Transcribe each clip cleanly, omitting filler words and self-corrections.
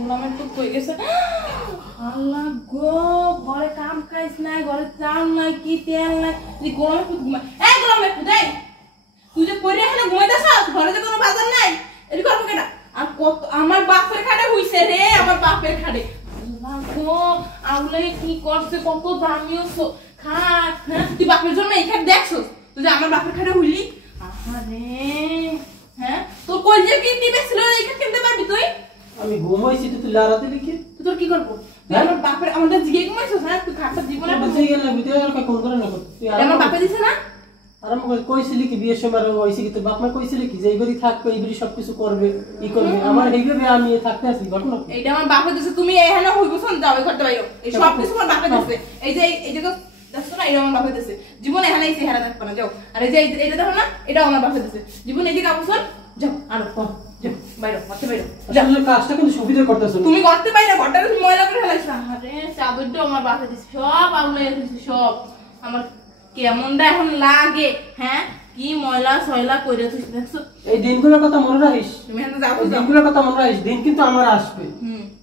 গোলামের তো কই গেছে আল্লাহ গো ঘরে কাম কাজ নাই ঘরে চাল নাই কি তেল নাই তুই গোলামের পুত ঘুমা এই গোলামের পুত এই তুই যে পড়ে এখানে ঘুমাইতেছস ঘরে যে কোনো বাজার নাই এডি করব কেডা আর কত আমার বাপের খাটে হইছে রে আমার বাপের খাটে আল্লাহ গো আউলে কি করছে কত দামিও খা হ্যাঁ তুই বাপের জন্য এই খাট দেখছস তুই যে আমার বাপের খাটে হইলি আরে হ্যাঁ তোর কই যে কি নিবে ছিল এই খাট কিনতে পারবি তুই আমি ঘুমাইছি তুই লারাতে লিখে তুই তোর কি করব তুই আমার বাপের আমাদের জিগে ঘুমাইছস হ্যাঁ তুই খাটটা জীবনে বুঝে গেল ভিতরে আর কোন করে না তুই আমার বাপে দিছে না আর আমি কইছিলি কি বিয়ের সময় হইছে কি তোর বাপ মা কইছিলি কি যে এইবারই থাকবে এইবারই সবকিছু করবে ই করবে আমার এইভাবে আমি থাকতে আছি ঘটনা এইটা আমার বাপে দিছে তুমি এখানে হইবছন যাও করতে পারো এই সব কিছু আমার বাপে দিছে এই যে তো দেখছো না এটা আমার বাপে দিছে জীবন এখানে এই চেহারা দেখবা না যাও আর এই যে এটা দেখো না এটাও আমার বাপে দিছে জীবন এই যে কাপড় যাও আর যাও বাইরে করতে বাইরে আসলে কাজটা কিন্তু সুবিধা করতেছ তুমি করতে বাইরে ঘরটা তুমি ময়লা করে ফেলাইছো আরে চাদরটা আমার বাপে দিছে সব আউলে দিছে সব আমার কেমনটা এখন লাগে হ্যাঁ কি ময়লা সয়লা কইরা তুই দেখছো এই দিনগুলোর কথা মনে রাখিস তুমি এখানে যাও দিনগুলোর কথা মনে রাখিস দিন কিন্তু আমার আসবে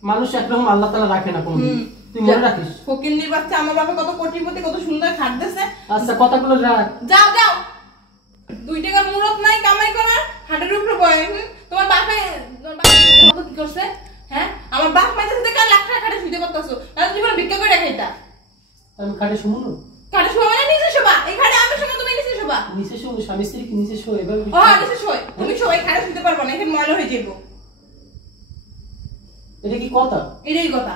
মানুষ একরকম আল্লাহ তাআলা রাখে না কোনো তুই মনে রাখিস ফকিন্নির বাচ্চা আমার বাবা কত কোটিপতি কত সুন্দর খাটতেছে আচ্ছা কথাগুলো রাখ যাও যাও 2 টাকার মুরত নাই কামাই করার হাটের উপরে বয় তোমার বাপে কত কি করছে হ্যাঁ আমার বাপ মাইতে সাথে কাল লাখ টাকা খাটে শুইতে পারতাছো তাহলে তুমি ভিক্ষা করে খাইতা আমি খাটে শুনো না খাটে শোয়া মানে নিচে শোবা এই খাটে আমি শোনা তুমি নিচে শোবা নিচে শো স্বামী স্ত্রী কি নিচে শো এবার ও নিচে শোয় তুমি সবাই খাটে শুইতে পারবে না এখানে ময়লা হয়ে যাবে এটা কি কথা এটাই কথা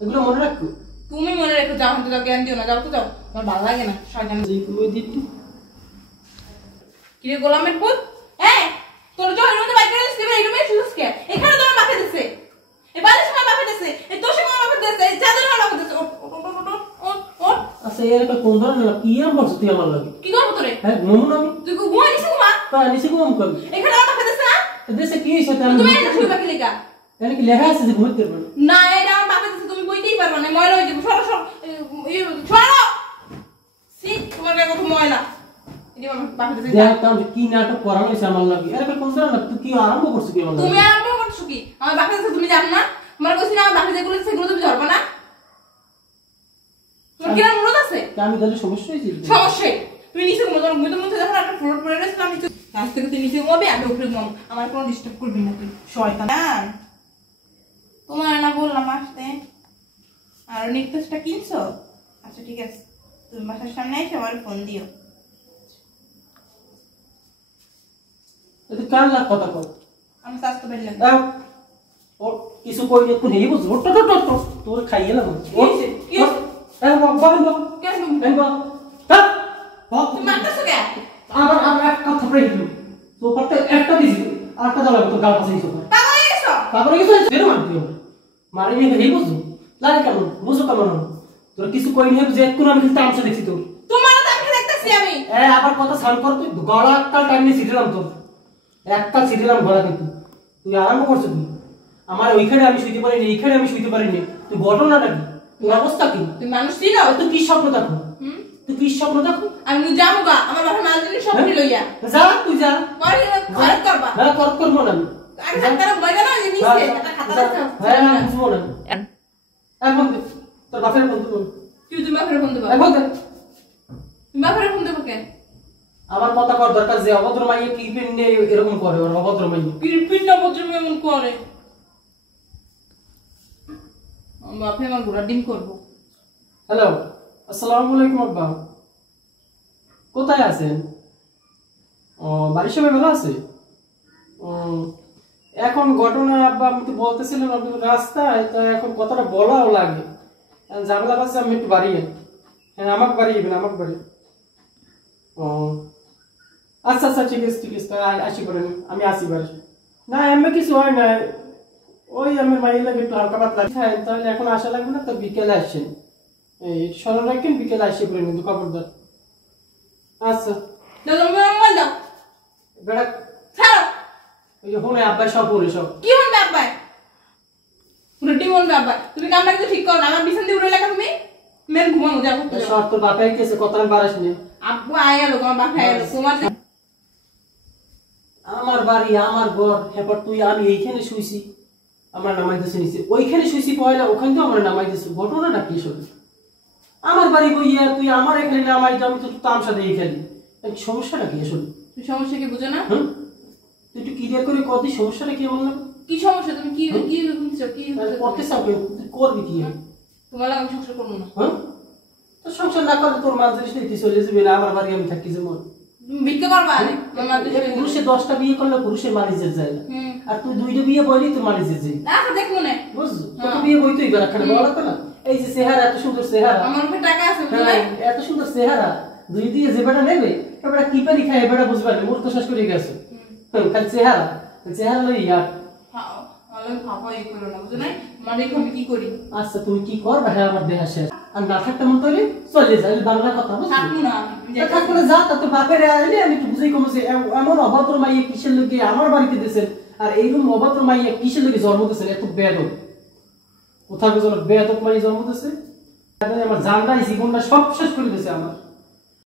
এগুলো মনে রাখো তুমি মনে রেখো যাও তো জ্ঞান দিও না যাও তো যাও আমার ভালো লাগে না শয়তান যে তুমি দিতে কি রে গোলামের পুত তোর যে ওই রুমে বাইক করে দিছিস এই রুমে শুছিস কে এখানে তোর বাপে দিছে এই বালিশ আমার বাপে দিছে এই তোর সঙ্গে আমার বাপে দিছে এই চাদর আমার বাপে দিছে ওট আচ্ছা এর একটা কোন ধরনের কি আর বলছ তুই আমার লাগে কি করব তোরে হ্যাঁ ঘুমু না আমি তুই ঘুমাই দিছিস ঘুমা তো নিচে ঘুম কর এখানে আমার বাপে দিছে না দেশে কি হইছে তুমি এটা শুই বাকি লেখা এখানে কি লেখা আছে যে ঘুমতে পারবে না এটা আমার বাপে দিছে তুমি বইতেই পারবে না ময়লা হয়ে যাবে সরো সরো সি তোমার গায়ে কত ময়লা এটি আমার বাপে দিছে দেখ তাও কি নাটক করানো হইছে আমার লাগে এর একটা কোন ধরনের তুই কি আরম্ভ করছিস কি আমার লাগে তুমি আরম্ভ করছো কি আমার বাপে দিছে তুমি জানো না আমার কইছিস না আমার বাপে যেগুলো সেগুলো তুমি ধরবা না তোর কি আর মনে আছে আমি তাহলে সমস্যা হইছে সমস্যা তুমি নিচে ঘুমো তোমার ঘুমোতে মধ্যে যখন একটা ফ্লোর পড়ে রয়েছে আমি কাছ থেকে তুই নিচে ঘুমাবি আমি উপরে ঘুমাবো আমার কোনো ডিস্টার্ব করবি না তুই শয়তান তোমার না বললাম আসতে আর নেকলেসটা কিনছো আচ্ছা ঠিক আছে তুমি বাসার সামনে এসে আমার ফোন দিও এটা কার লাগ কথা কর আমি স্বাস্থ্য বের লাগবে দাও ও কিছু কই নি কোন হেই বুঝ তোর খাইয়ে না কি হইছে বাবা কেন এই বাবা হ্যাঁ তুমি মারতেছো কে আবার একটা থাপড়ে দিল তো করতে একটা দিছি আরেকটা দাও তো গাল পাশে দিছো পাগল হয়ে গেছো তারপরে কিছু বেরো মারতি মারি নিয়ে হেই বুঝু লাগে কেন বুঝো কেমন তোর কিছু কই নি যে কোন আমি তামসা দেখছি তোর তোমার তো আমি দেখতেছি আমি আবার কথা সাউন্ড কর তুই গলা একটা টাইম সিটিলাম তোর একটা সিটিলাম গলা কিন্তু তুই আরম্ভ করছিস তুই আমার ওইখানে আমি শুইতে পারিনি এইখানে আমি শুইতে পারিনি তুই ঘটনাটা কি তোর অবস্থা কি তুই মানুষ ছিল তুই কি স্বপ্ন দেখো তুই কি স্বপ্ন দেখো আমি যাবো গা আমার বাবা মালদিনী সব লইয়া যা তুই যা পরে ঘরে করবা না করবো না আমি হাতটা বইবা না যে নিচে একটা খাতা রাখা হ্যাঁ না বুঝবো না এখন তোর বাপের বন্ধু বল তুই তুমি বাপের ফোন দেবা এখন তুমি বাপের ফোন দেবো কেন আমার কথা কর দরকার যে অভদ্র মাইয়ে কি পিন্ডে এরকম করে ওর অভদ্র মাইয়ে পিন্ড বজ্রম এমন করে আমার বাপে আমার ঘোড়া ডিম করবো হ্যালো আসসালামু আলাইকুম আব্বা কোথায় আছেন ও বাড়ির সবাই ভালো আছে ও এখন ঘটনা আব্বা আমি তো বলতেছিলাম আপনি রাস্তায় তো এখন কথাটা বলাও লাগে ঝামেলা আছে আমি একটু বাড়িয়ে হ্যাঁ আমাকে বাড়িয়ে আমাকে বাড়ি ও আচ্ছা আচ্ছা ঠিক আছে আসি করেন আমি আসি বাড়ি না এমনি কিছু হয় না ওই আমি মাইল লাগে একটু হালকা পাতলা হ্যাঁ তাহলে এখন আসা লাগবে না তো বিকেলে আসছেন এই স্মরণ রাখেন বিকেলে আসি করে কিন্তু খবরদার আচ্ছা বেড়া ছাড়ো ওই যে ফোনে আব্বাই সব বলে সব কি হল আব্বাই রুটি বল আব্বাই তুমি কামটা কিছু ঠিক করো না আমার বিছান দিয়ে উড়ে লাগা তুমি মেন ঘুমানো যাও সব তো বাপাই কেছে কথা বাড়াস নি আব্বু আয়া লোক আমার বাপা আয়া লোক তোমার আমার বাড়ি আমার ঘর এবার তুই আমি এইখানে শুইছি আমার নামাই দিছে নিচে, ওইখানে শুইছি পয়লা, ওখানে তো আমার নামাই দিছে। ঘটনাটা কি শুনি? আমার বাড়ি বইয়া তুই আমার এখানে নামাই, আমি তো তামসা দিয়ে খেলি, সমস্যাটা কি আসলে? তুই সমস্যা কি বুঝো না? তুই একটু ক্লিয়ার করে কদি সমস্যাটা কি আমার লাগে? কি সমস্যা? তুমি কি কি শুনছো? কি করতে চাও তুই করবি কি? তোমার লাগে আমি সংসার করবো না। তো সংসার না করলে তোর মা জিনিস নিয়ে তুই চলে যাবি না, আমার বাড়ি আমি থাকি যেমন। তুমি ভিক্ষা করবা? পুরুষে 10টা বিয়ে করলে পুরুষের মালিজের যায় না, আর তুই 2টা বিয়ে বইলি তোর মালিজের যায়। আচ্ছা দেখো না, বুঝছো? কত বিয়ে বই তুই বেলা খানে বলা লাগবে না? এই যে চেহারা, এত সুন্দর চেহারা, আমার উপরে টাকা আছে বুঝলে? এত সুন্দর চেহারা, দুই দিয়ে যে বেটা নেবে এবারে কি পারি খায়, এবারে বুঝবা না, মূর্খ শেষ করে গেছে। খালি চেহারা, চেহারা লই ইয়ার আমি ভাবা এই করো না বুঝো না, মানে আমি কি করি? আচ্ছা তুমি কি কর, হ্যাঁ আমার দেহা শেষ, আর না থাকতে মন তৈরি চলে যায়, বাংলা কথা বুঝছো? থাকবো না থাকবো না, যা তা তো বাপের আইলে আমি একটু বুঝাই কমেছে, এমন অভদ্র মাইয়ে কিসের লোকে আমার বাড়িতে দিয়েছেন, আর এইরকম অভদ্র মাইয়ে কিসের লোকে জন্ম দিয়েছেন, এত বেয়াদব, কোথাও বেয়াদব মাইয়ে জন্ম দিয়েছে, আমার জানটাই জীবনটা সব শেষ করে দিয়েছে আমার।